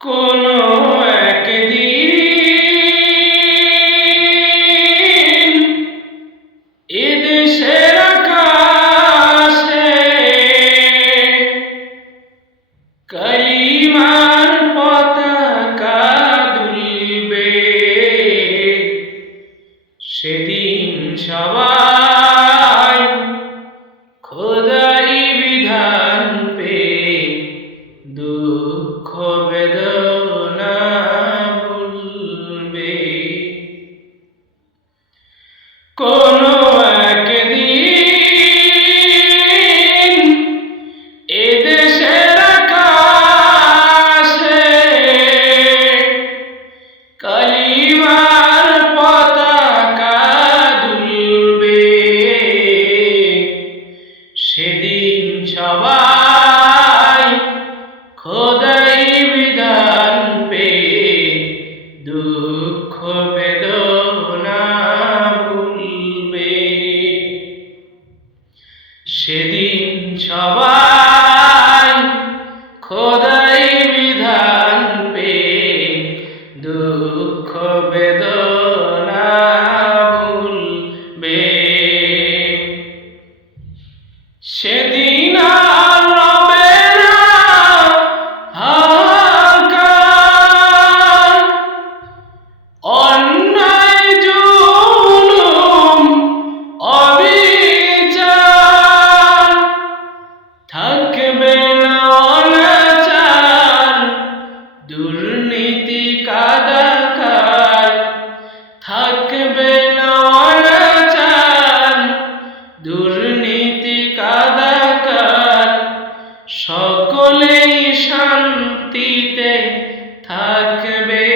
কোনো একদিন এদেশের আকাশে কালিমার পতাকা দুলবে। সেদিন সবাই খোদাই বিধান পেয়ে দুঃখ বেদনা ভুলবে। কোনো একদিন এদেশের আকাশে কালিমার পতাকা দুলবে। সেদিন সবাই খোদাই বিধান পেয়ে দুঃখ বেদনা ভুলবে। সেদিন সবাই খোদাই বিধান পেয়ে দুঃখ বেদনা ভুলবে। সেদিন আর রবে না হাহাকার, অন্যায় জুলুম অবিচার, থাকবে না অনাচার দুর্নীতি কাদাকার, থাকবে না অনাচার দুর্নীতি কাদাকার, সকলেই শান্তিতে থাকবে।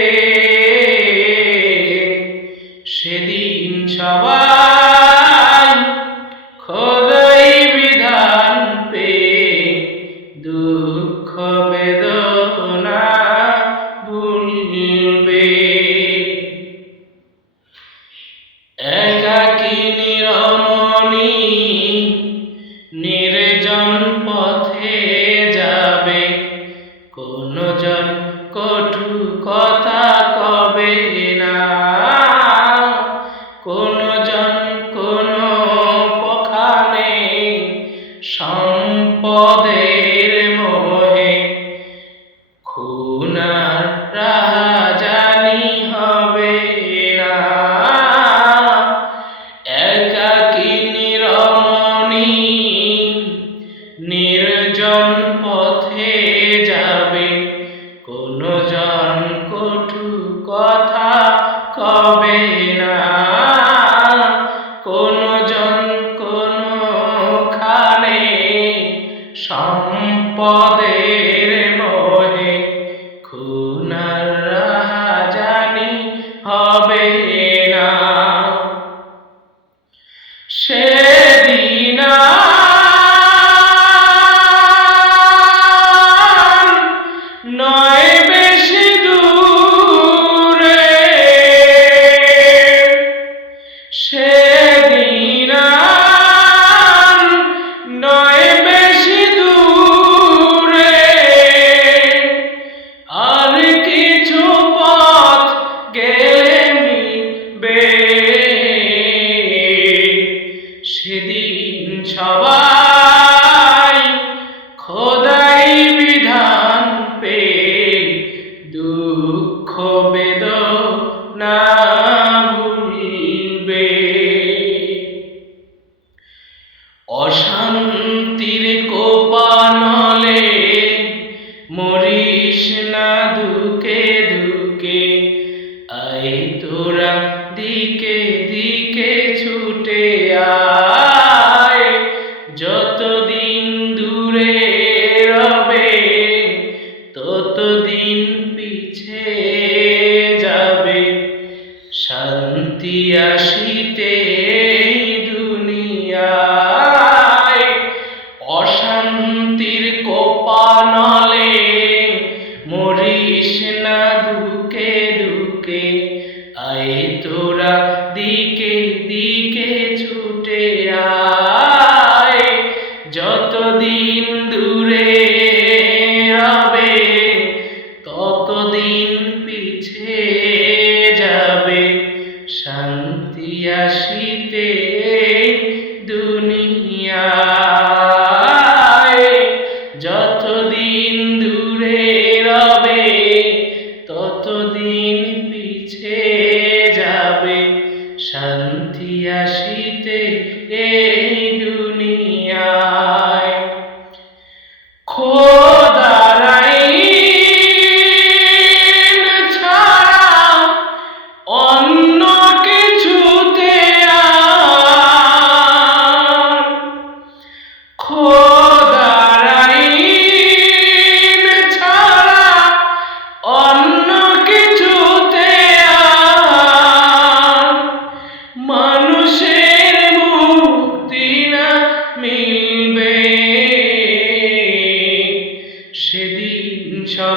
সেদিন সবাই খোদাই বিধান পেয়ে দুঃখ বেদনা ভুলবে। একাকিনী রমণী নির্জন পথে যাবে, কোনো জন কটু কথা কবে না, কোনো জন কোনো পখানে সম্পদের মোহে খুন আর রাহাজানি হবে না। একাকিনী রমণী নির্জন পথে যাবে, কোনো জন কটু কথা কবে না, কোনো জন কোনোখানে সম্পদের মোহে খুন আর রাহাজানি হবে না। সেদিন নয় বেশি দূরে, সেদিন নয় বেশি দূরে, আর কিছু পথ গেলে মিলবে। সেদিন সবাই খোদাই বিধান পেয়ে দুঃখ বেদনা ভুলবে। অশান্তির কোপানলে মরিস না দুকে দুকে, আয় তোরা দিকে দিকে ছুটে আয়। যতদিন দূরে রবে ততদিন পিছে যাবে, শান্তি আসিতে দুনিয়ায়। অশান্তির কোপানলে মরিস না দুকে দুকে, আয় তোরা দিকে দিকে ছুটে আয়। যতদিন দূরে রবে তত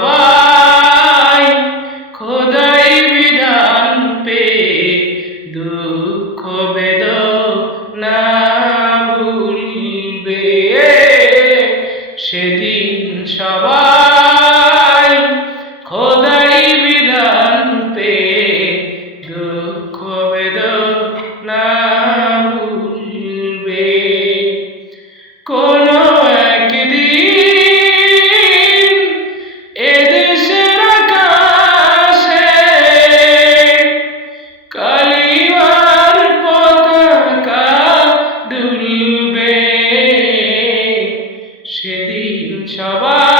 সবাই খোদাই বিধান পে দুঃখ বেদনা ভুলবে সেদিন সবাই খোদাই বিধান পে দুঃখ বেদনা ভুলবে কোনো একদিন এদেশের আকাশে কালিমার পতাকা দুলবে সেদিন সবাই